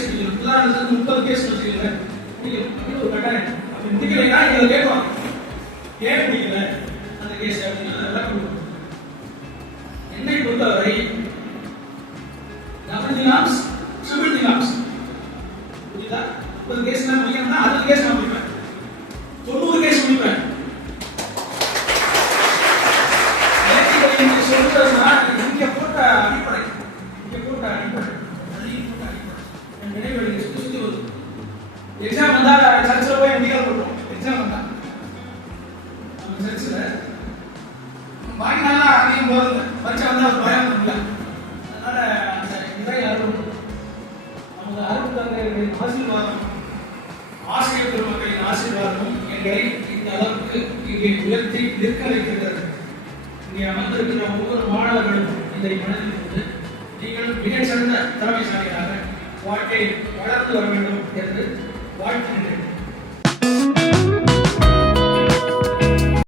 Case முடிக்கணும். உதாரணத்துக்கு 30 case வச்சுக்கல முடிக்கணும் ஒரு கட்டாயம். அப்படி முடிக்கலைன்னா இதை கேட்கலாம், ஏன் முடிக்கல அந்த கேஸ் அப்படின்னு அதெல்லாம் கொடுக்கணும். என்னை பொறுத்தவரை டபுள் தினாம்ஸ் ட்ரிபிள் தினாம்ஸ் புரியுதா? 30 கேஸ் நான் முடிக்கணும்னா 60 கேஸ் நான் முடிப்பேன், 90 கேஸ் முடிப்பேன். சொல்றதுனா இங்க போட்ட அடிப்படை நினைவு சுத்தி வருது. எக்ஸாம் வந்தா சர்ச்சில் போய் மெடிக்கல் போடுவோம். எக்ஸாம் வந்தா நம்ம சர்ச்சில் பாக்கி நல்லா அதிகம் போகிறது, பரீட்சை வந்தா ஒரு பயம் இல்லை. அதனால அந்த இதை அருள் நமது அருள் தந்தையர்களின் ஆசீர்வாதம், ஆசிரியர் பெருமக்களின் ஆசீர்வாதமும் எங்களை இந்த அளவுக்கு இங்கே உயர்த்தி நிற்க வைக்கின்றது. இங்கே அமர்ந்திருக்கிற ஒவ்வொரு மாணவர்களும் இதை மனதில் கொண்டு நீங்களும் மிகச்சிறந்த திறமைசாலிகளாக வாழ்க்கையை வளர்ந்து வர வேண்டும் என்று வாழ்த்து